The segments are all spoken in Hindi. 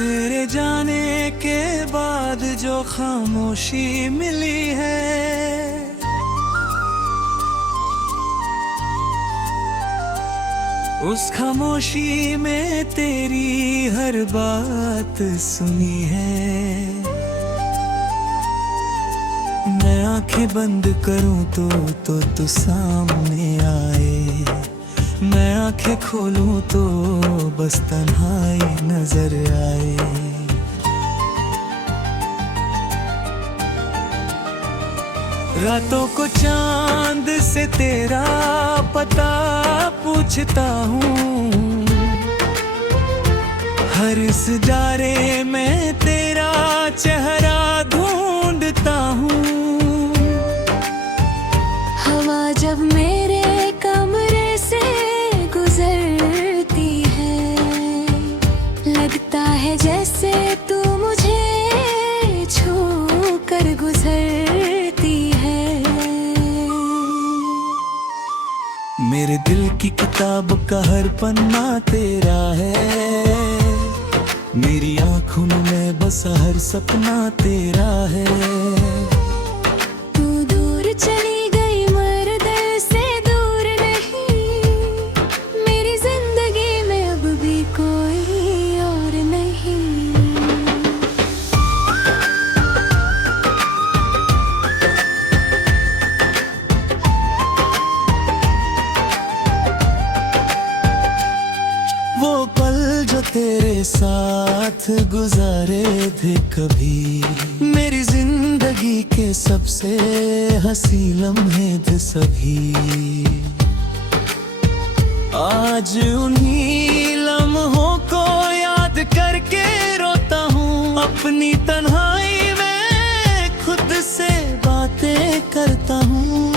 तेरे जाने के बाद जो खामोशी मिली है, उस खामोशी में तेरी हर बात सुनी है। मैं आंखें बंद करूं तो तू सामने आए, मैं आंखें खोलूं तो बस तन्हाई नजर आए। रातों को चांद से तेरा पता पूछता हूँ, हर सितारे में तेरा चेहरा ढूंढता हूँ। हवा जब मेरे कमरे से गुजरती है, लगता है जैसे तू मुझे छू कर गुजरती है। मेरे दिल की किताब का हर पन्ना तेरा है, मेरी आँखों में बसा हर सपना तेरा है। तू दूर चली गई मगर दिल से दूर नहीं, मेरी जिंदगी में अब भी कोई और नहीं। वो पल जो तेरे साथ गुजारे थे कभी, मेरी जिंदगी के सबसे हंसी लम्हे थे सभी। आज उन्हीं लम्हों को याद करके रोता हूँ, अपनी तन्हाई में खुद से बातें करता हूँ।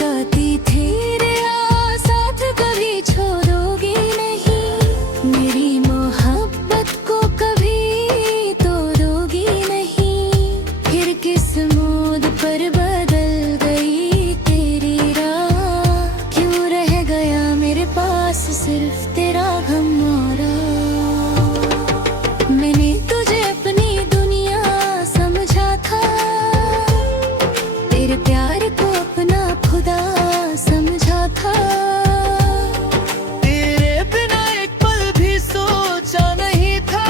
गाती थी रिया साथ कभी छोड़ोगी नहीं, मेरी मोहब्बत को कभी तोड़ोगी नहीं। फिर किस मोड़ पर बदल गई तेरी राह, क्यों रह गया मेरे पास सिर्फ तेरा गम और मैंने तुझे अपनी दुनिया समझा था, तेरे प्यार को अपना खुदा समझा था। तेरे बिना एक पल भी सोचा नहीं था,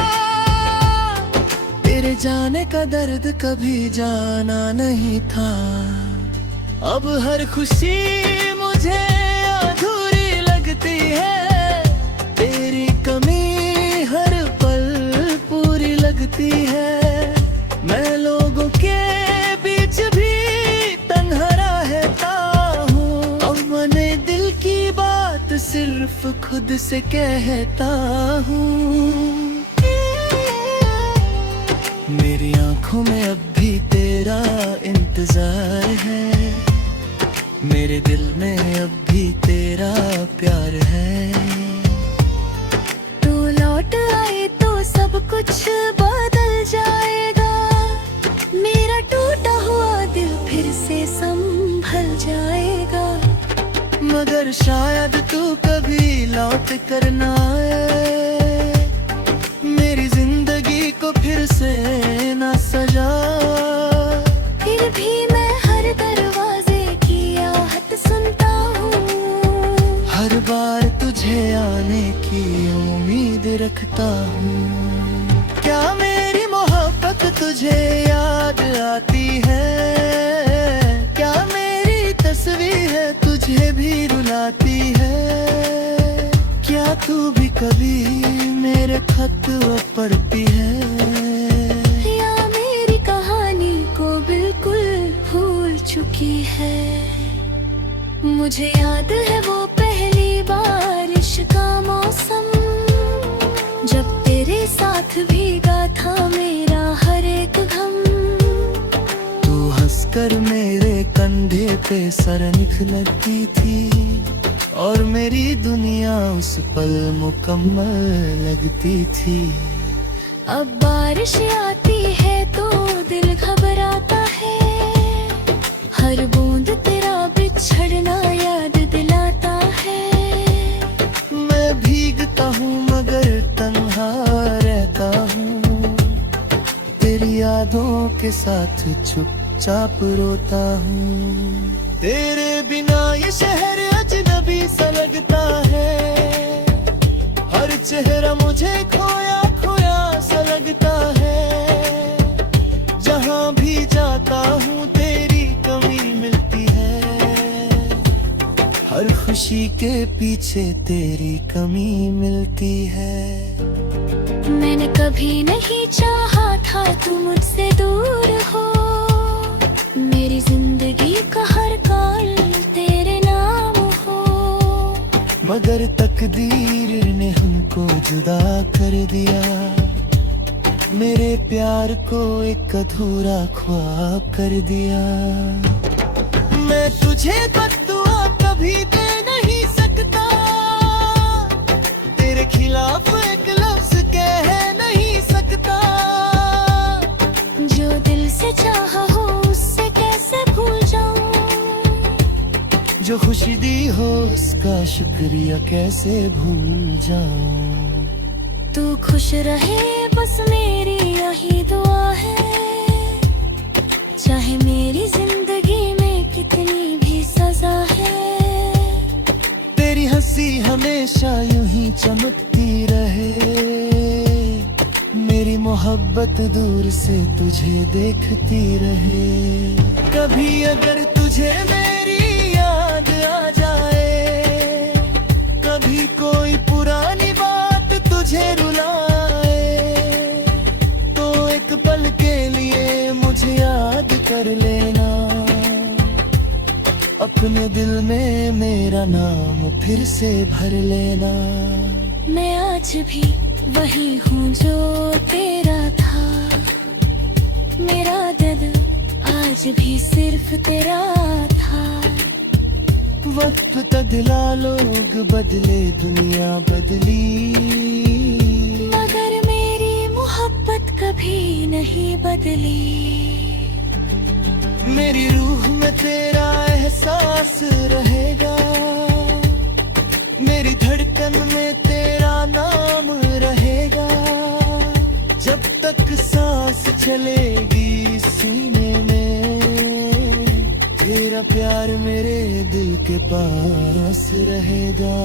तेरे जाने का दर्द कभी जाना नहीं था। अब हर खुशी मुझे अधूरी लगती है, तेरी कमी हर पल पूरी लगती है। मैं लोगों के बीच भी तन्हा रहता हूँ, अब मैंने दिल की बात सिर्फ खुद से कहता हूँ। मेरी आंखों में अब भी तेरा इंतजार है, मेरे दिल में अब भी तेरा प्यार है। तू लौट आए तो सब कुछ बदल जाएगा, मेरा टूटा हुआ दिल फिर से संभल जाएगा। मगर शायद तू कभी लौट कर ना आए, मेरी जिंदगी को फिर से ना सजा। फिर भी मैं हर दरवाजे की आहट सुनता हूँ, हर बार तुझे आने की उम्मीद रखता हूँ। क्या मेरी मोहब्बत तुझे याद आती है, क्या मेरी तस्वीर तुझे भी रुलाती है। क्या तू भी कभी मेरे खत पढ़ती है, या मेरी कहानी को बिल्कुल भूल चुकी है। मुझे याद है वो पहली बारिश का मौसम, जब तेरे साथ भीगा था मेरा हर एक घम। तू हंसकर मेरे कंधे पे सर निखरती थी, और मेरी दुनिया उस पल मुकम्मल लगती थी। अब बारिश आती है तो दिल घबराता है, हर बूंद तेरा बिछड़ना याद दिलाता है। मैं भीगता हूँ मगर के साथ चुपचाप रोता हूँ। तेरे बिना ये शहर अजनबी सा लगता है, हर चेहरा मुझे खोया खोया सा लगता है। जहाँ भी जाता हूँ तेरी कमी मिलती है, हर खुशी के पीछे तेरी कमी मिलती है। मैंने कभी नहीं चाहा था तू मुझसे दूर हो, मेरी जिंदगी का हर काल तेरे नाम हो। मगर तकदीर ने हमको जुदा कर दिया, मेरे प्यार को एक अधूरा ख्वाब कर दिया। मैं तुझे बद्दुआ कभी दे नहीं सकता, तेरे खिलाफ एक लफ्ज कह नहीं सकता। जो दिल से चाहा हो उससे कैसे भूल जाऊं, जो खुशी दी हो उसका शुक्रिया कैसे भूल जाऊं। तू खुश रहे बस मेरी यही दुआ है, चाहे मेरी जिंदगी में कितनी भी सजा है। तेरी हंसी हमेशा यूं ही चमकती रहे, मेरी मोहब्बत दूर से तुझे देखती रहे। कभी अगर तुझे मेरी याद आ जाए, कभी कोई पुरानी बात तुझे रुलाए, तो एक पल के लिए मुझे याद कर लेना, अपने दिल में मेरा नाम फिर से भर लेना। मैं आज भी वही हूँ जो तेरा था, मेरा दिल आज भी सिर्फ तेरा था। वक्त बदला लोग बदले दुनिया बदली, मगर मेरी मोहब्बत कभी नहीं बदली। मेरी रूह में तेरा एहसास रहेगा, मेरी धड़कन में तेरा नाम रहेगा। जब तक सांस चलेगी सीने में, तेरा प्यार मेरे दिल के पास रहेगा।